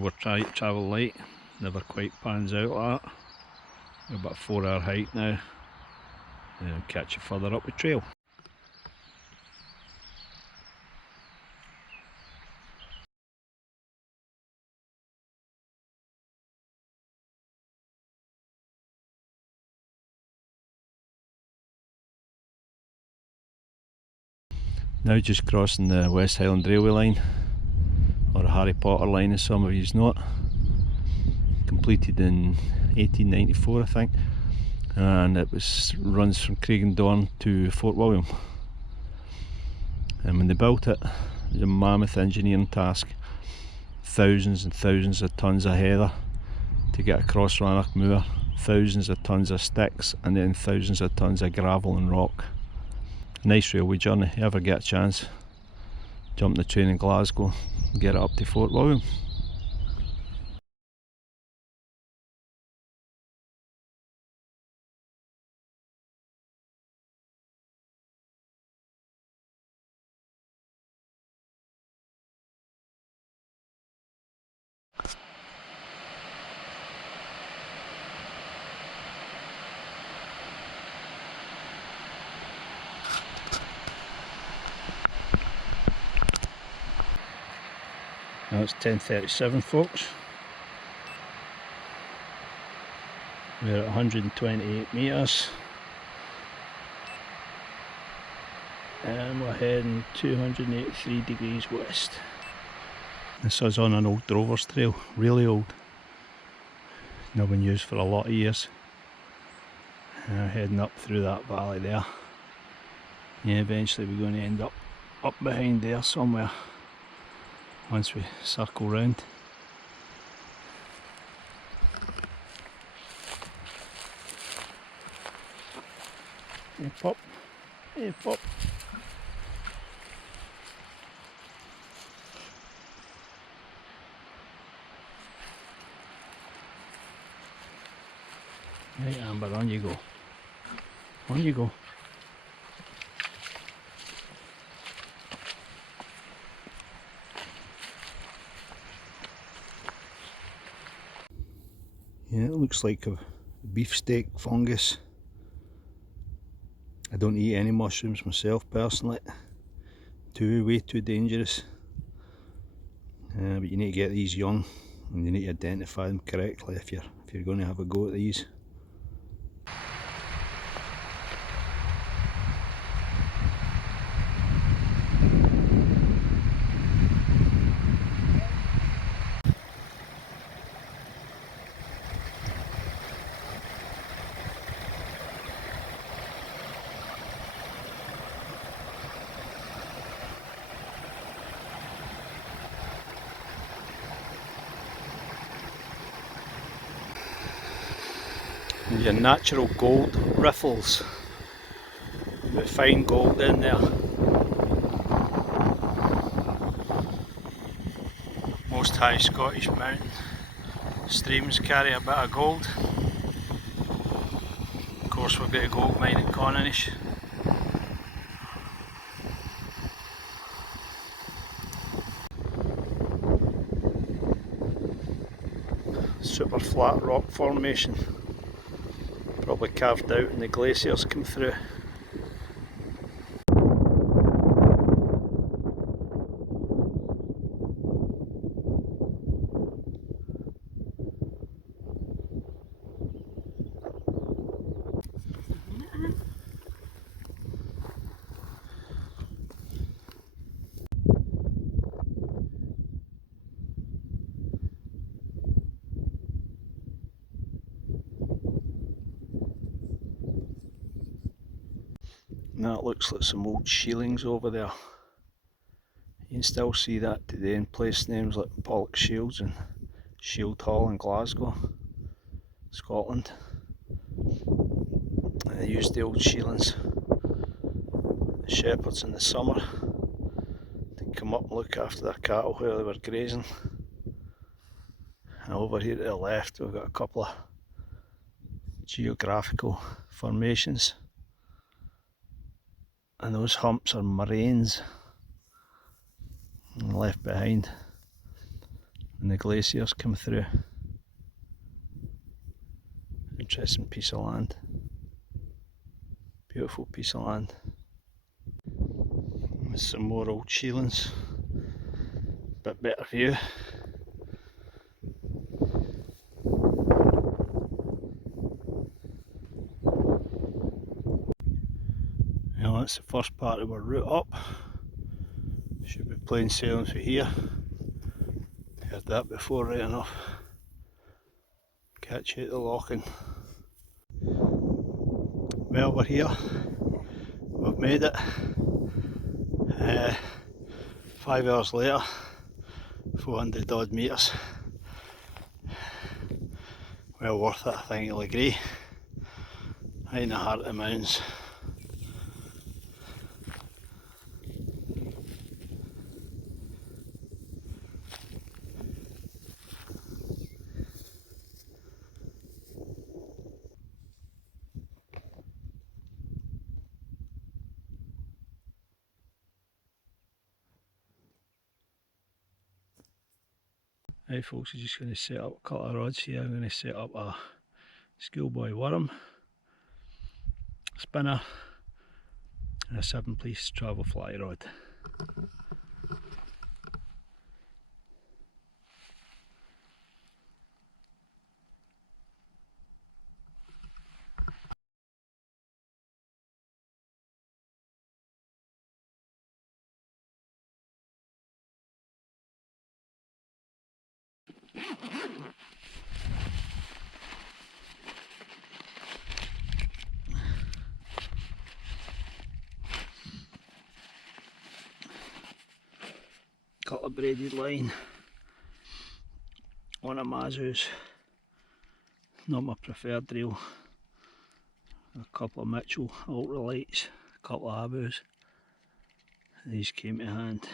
we're trying to travel light, never quite pans out like that. We're about a 4-hour hike now, and I'll catch you further up the trail. Now just crossing the West Highland Railway line, or the Harry Potter line as some of you know it. Completed in 1894 I think, and it runs from Craigandorn to Fort William. And when they built it, it was a mammoth engineering task. Thousands and thousands of tons of heather to get across Rannoch Moor, thousands of tons of sticks, and then thousands of tons of gravel and rock. Nice railway journey. If you ever get a chance, jump the train in Glasgow and get it up to Fort William. Now it's 10:37 folks. We're at 128 metres and we're heading 283 degrees west. This is on an old drover's trail, really old. Not been used for a lot of years. Heading up through that valley there. Yeah, eventually we're going to end up behind there somewhere once we circle round. Hey pop, hey pop. Right Amber, on you go. On you go. Yeah, it looks like a beefsteak fungus. I don't eat any mushrooms myself personally. Way too dangerous. But you need to get these young, and you need to identify them correctly if you're going to have a go at these. Your natural gold riffles with fine gold in there. Most high Scottish mountain streams carry a bit of gold. Of course we've got a gold mine at Coninish. Super flat rock formation. Probably carved out when the glaciers come through. That looks like some old shielings over there. You can still see that today in place names like Pollock Shields and Shield Hall in Glasgow, Scotland. They used the old shielings, the shepherds in the summer, to come up and look after their cattle while they were grazing. And over here to the left we've got a couple of geographical formations. And those humps are moraines left behind. and the glaciers come through. Interesting piece of land. Beautiful piece of land. With some more old sheelings. Bit better view. Well, that's the first part of our route up. Should be plain sailing through here. Heard that before right enough. Catch you at the Lochan. Well, we're here. We've made it. 5 hours later, 400 odd metres. Well worth it, I think you'll agree. Right in the heart of the mountains. Right folks, I'm just going to set up a couple of rods here. I'm going to set up a schoolboy worm, spinner and a 7-piece travel fly rod. Couple of braided line on a Mazu's, not my preferred reel. A couple of Mitchell ultralights, a couple of Abus. These came to hand.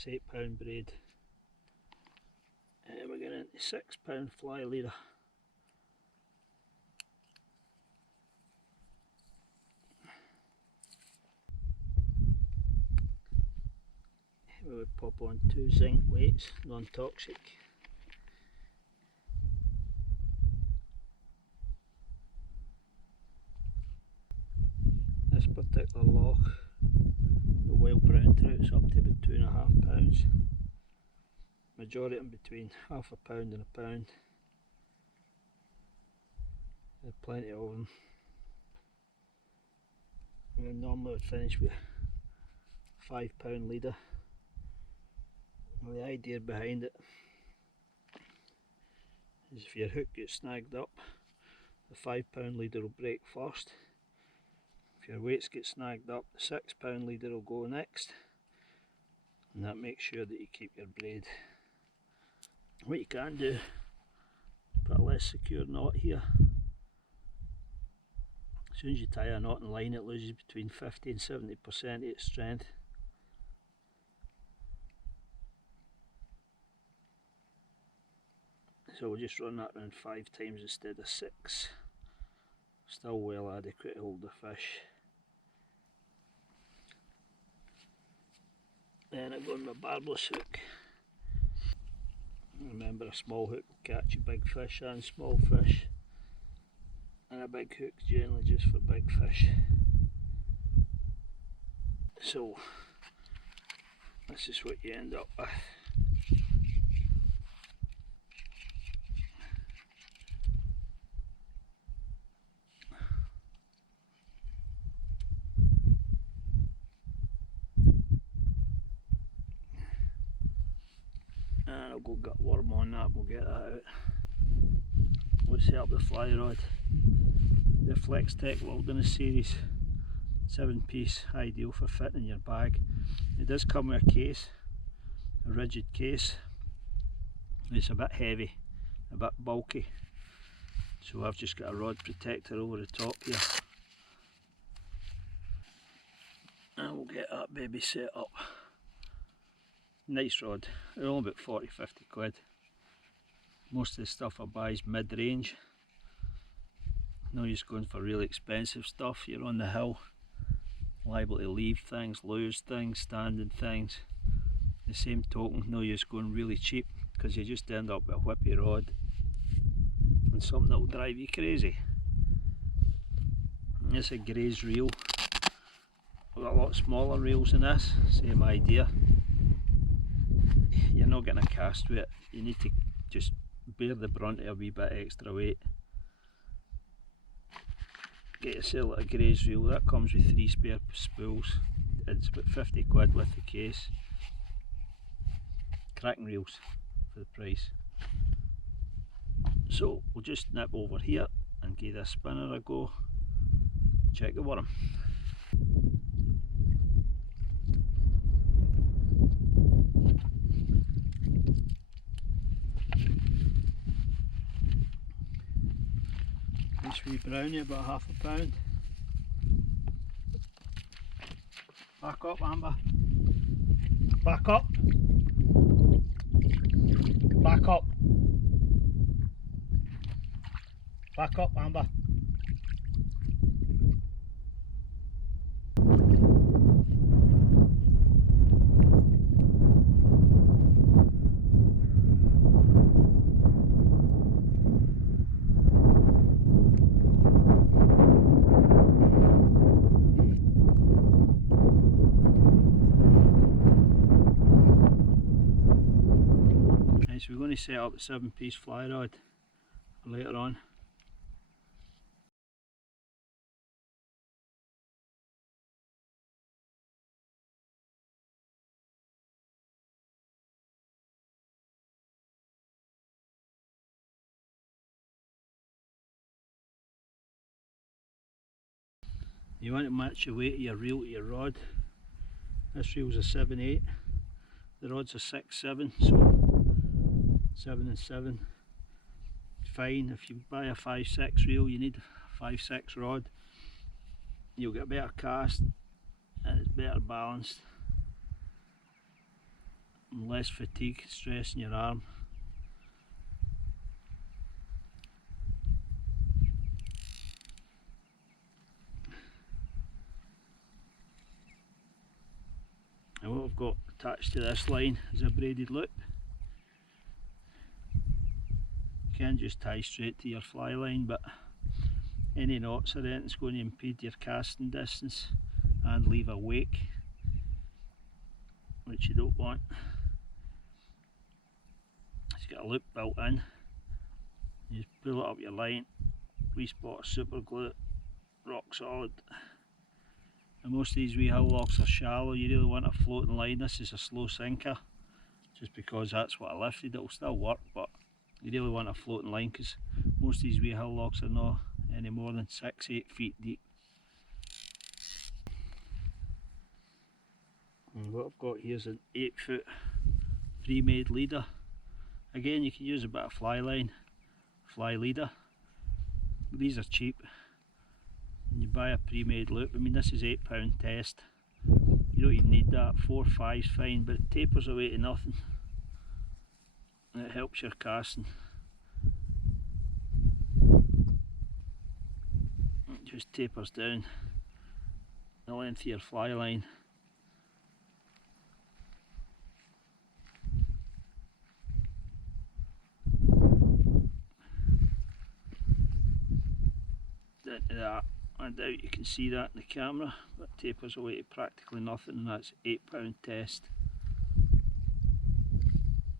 It's £8 braid. And we're getting into £6 fly leader. We would pop on 2 zinc weights, non-toxic. This particular loch, the Wild Brown Trout, is up to about £2.5. Majority of them between £0.5 and £1. There's plenty of them. And normally would finish with £5 leader. Well, the idea behind it is if your hook gets snagged up, the £5 leader will break first. If your weights get snagged up, the £6 leader will go next, and that makes sure that you keep your braid. What you can do, put a less secure knot here. As soon as you tie a knot in line, it loses between 50 and 70% of its strength. So we'll just run that around 5 times instead of 6. Still well adequate to hold the fish. Then I've got my barbless hook. Remember, a small hook will catch a big fish and small fish, and a big hook is generally just for big fish. So this is what you end up with. And I'll go get worm on that, we'll get that out. We'll set up the fly rod. The Flex Tech Wilderness series, 7-piece, ideal for fitting in your bag. It does come with a case, a rigid case. It's a bit heavy, a bit bulky, So I've just got a rod protector over the top here. And we'll get that baby set up. Nice rod, they're only about 40-50 quid. Most of the stuff I buy is mid-range. No use going for really expensive stuff. You're on the hill, liable to leave things, lose things, standing things. The same token, no use going really cheap, because you just end up with a whippy rod and something that will drive you crazy. And this is a Gray's reel. I've got a lot smaller reels than this, same idea. You're not getting a cast with it, you need to just bear the brunt of a wee bit extra weight. Get yourself a Gray's reel, that comes with 3 spare spools. It's about 50 quid with the case. Cracking reels for the price. So we'll just nip over here and give this spinner a go. Check the worm. Nice wee brownie, about £1/2. Back up, Amber. Back up. Back up. Back up, Amber. So we're going to set up a 7-piece fly rod later on. You want to match the weight of your reel to your rod. This reel's a 7/8, the rod's a 6/7, so 7 and 7, fine. If you buy a 5/6 reel, you need a 5/6 rod. You'll get a better cast and it's better balanced and less fatigue, stress in your arm. And what I've got attached to this line is a braided loop. You can just tie straight to your fly line, but any knots or anything's going to impede your casting distance and leave a wake, which you don't want. It's got a loop built in. You just pull it up your line, wee spot of super glue, rock solid. And most of these wee Hill Lochs are shallow. You really want a floating line. This is a slow sinker, just because that's what I lifted. It'll still work, but you really want a floating line, because most of these wee Hill Lochs are not any more than 6-8 feet deep. And what I've got here is an 8-foot pre-made leader. Again, you can use a bit of fly line, fly leader. These are cheap. And you buy a pre-made loop. I mean, this is £8 test. You don't even need that. 4 or 5's fine, but it tapers away to nothing. And it helps your casting. It just tapers down the length of your fly line. Into that. I doubt you can see that in the camera, but it tapers away to practically nothing, and that's £8 test.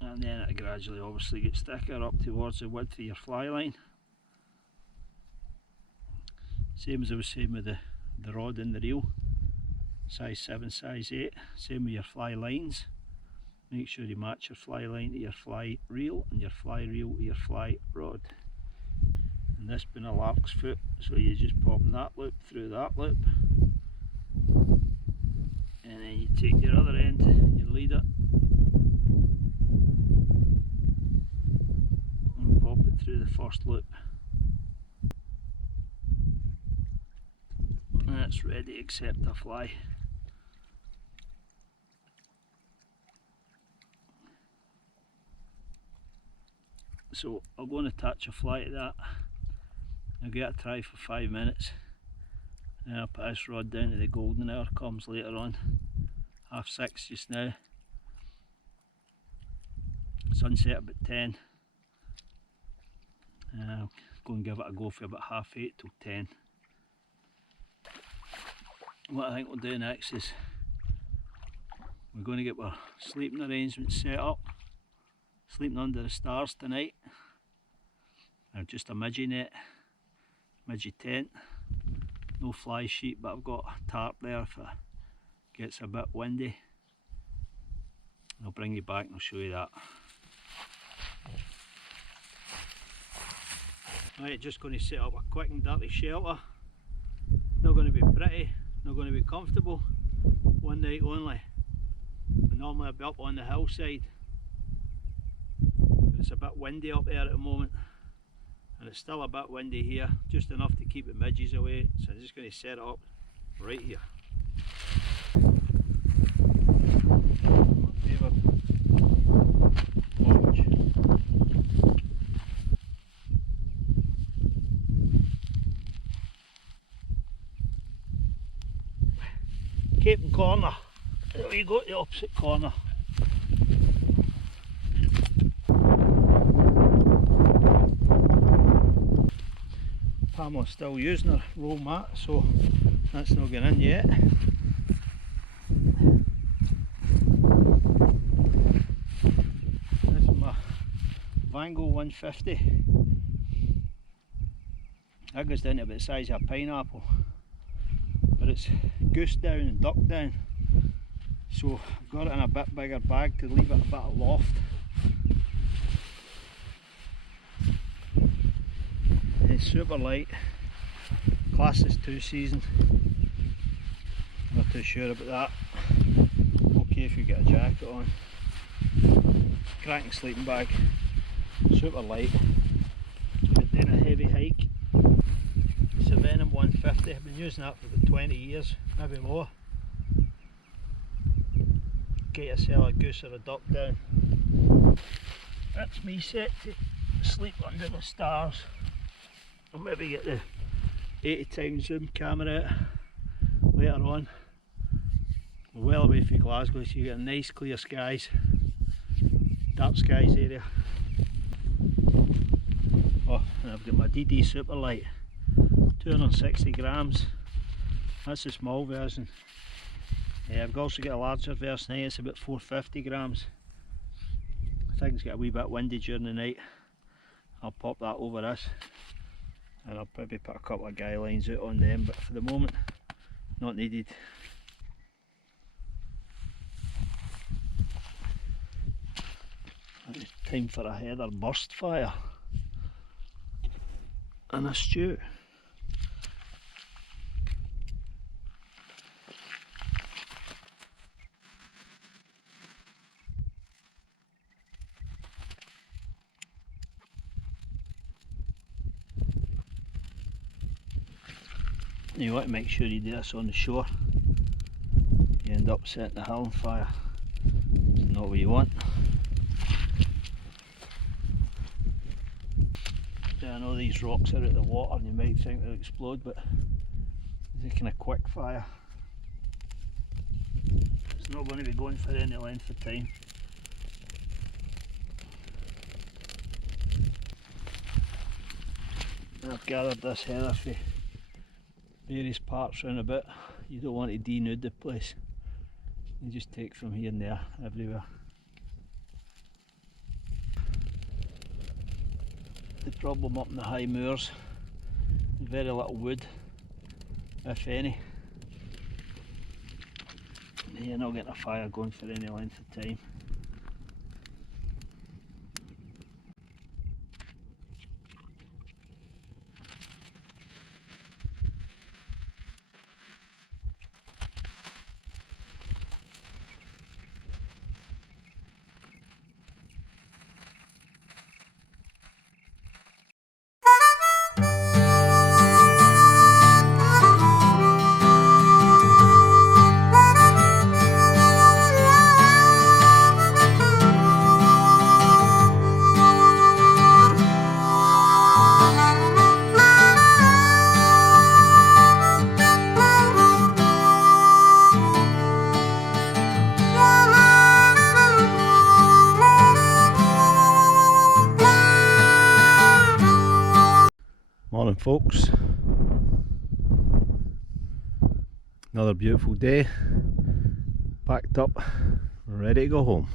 And then it gradually obviously gets thicker up towards the width of your fly line. Same as I was saying with the rod in the reel, size 7, size 8, same with your fly lines. Make sure you match your fly line to your fly reel and your fly reel to your fly rod. And this being a lark's foot, so you just pop that loop through that loop, and then you take your other end, you lead it, and pop it through the first loop. it's ready to accept a fly. So I'll go and attach a fly to that. I'll get a try for 5 minutes, and I'll put this rod down to the golden hour comes later on. 6:30 just now. Sunset about 10. I'll go and give it a go for about 8:30 till 10. What I think we'll do next is we're going to get our sleeping arrangements set up. Sleeping under the stars tonight. Just a midgie net, midgie tent. No fly sheet, but I've got a tarp there if it gets a bit windy. I'll bring you back and I'll show you that. Right, just going to set up a quick and dirty shelter. Not going to be pretty, not going to be comfortable. One night only. Normally I'd be up on the hillside. It's a bit windy up there at the moment, and it's still a bit windy here, just enough to keep the midges away, so I'm just going to set it up right here. My favourite porch. Cape and corner, there we go, the opposite corner. Pamela's still using her roll mat, so that's not going in yet. This is my Vango 150. That goes down to about the size of a pineapple, but it's goose down and duck down, so I've got it in a bit bigger bag to leave it a bit of loft. It's super light, class is 2 season, not too sure about that. Okay if you get a jacket on. Cracking sleeping bag, super light, but then a heavy hike. It's a Venom 150, I've been using that for about 20 years, maybe more. Get yourself a goose or a duck down. That's me set to sleep under the stars. I'll maybe get the 80x zoom camera out later on. We're well away from Glasgow, so you get nice clear skies, dark skies area. Oh, and I've got my DD Super Light, 260 grams. That's the small version. Yeah, I've also got a larger version here, it's about 450 grams. I think it's got a wee bit windy during the night. I'll pop that over this, and I'll probably put a couple of guy lines out on them, but for the moment, not needed. It's time for a heather burst fire and a stew. You want to make sure you do this on the shore. You end up setting the hill on fire. It's not what you want. Yeah, I know these rocks are out of the water and you might think they'll explode, but it's a kind of quick fire. It's not going to be going for any length of time. I've gathered this heather for various parts round about. You don't want to denude the place. You just take from here and there, everywhere. The problem up in the high moors, very little wood, if any. You're not getting a fire going for any length of time. folks. Another beautiful day. Packed up, ready to go home.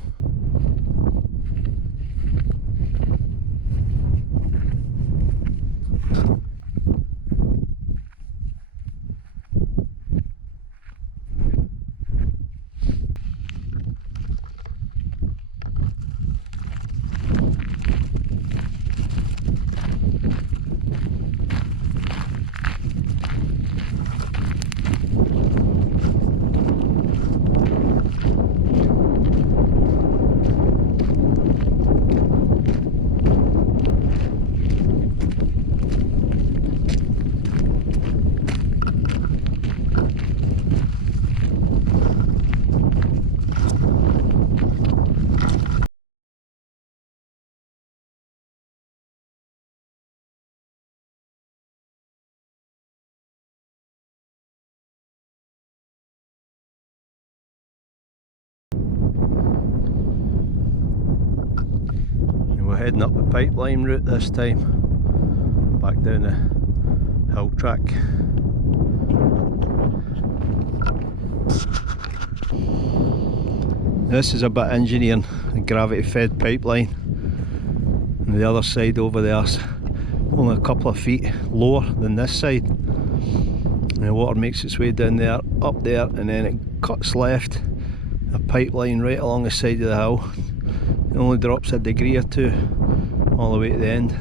We're heading up the pipeline route this time, back down the hill track. This is a bit engineering, a gravity fed pipeline, and the other side over there's only a couple of feet lower than this side, and the water makes its way down there, up there, and then it cuts left, a pipeline right along the side of the hill. It only drops a degree or two all the way to the end.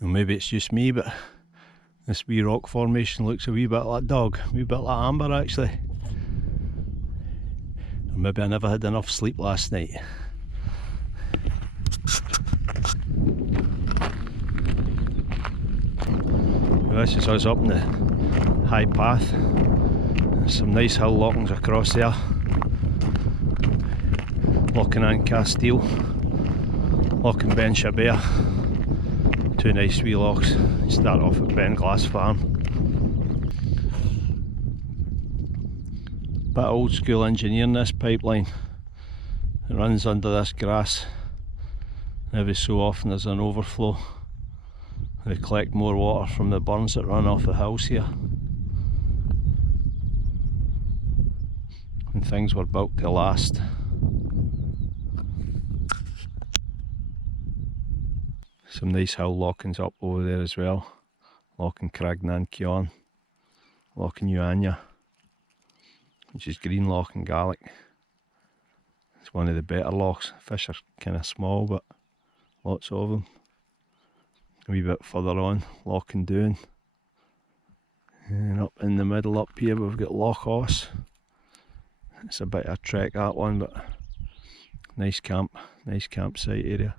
Well, maybe it's just me, but this wee rock formation looks a wee bit like a dog, a wee bit like amber actually. Or maybe I never had enough sleep last night. Well, this is us up in the high path. There's some nice Hill Lochans across there. Loch and Castile, Loch and Ben Shabir. Two nice wee lochs. Start off at Ben Glass Farm. Bit old school engineering this pipeline. It runs under this grass. Every so often there's an overflow. They collect more water from the burns that run off the hills here. And things were built to last. Some nice Hill Lochans up over there as well. Loch and Cragnan Keon, Loch and Uania, which is Green Loch and Gaelic. It's one of the better lochs. Fish are kind of small, but lots of them. A wee bit further on, Loch and Doon. And up in the middle up here we've got Loch Oss. It's a bit of a trek that one, but nice campsite area.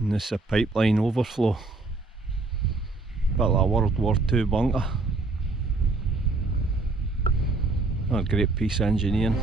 And this is a pipeline overflow. Bit like a World War II bunker. A great piece of engineering.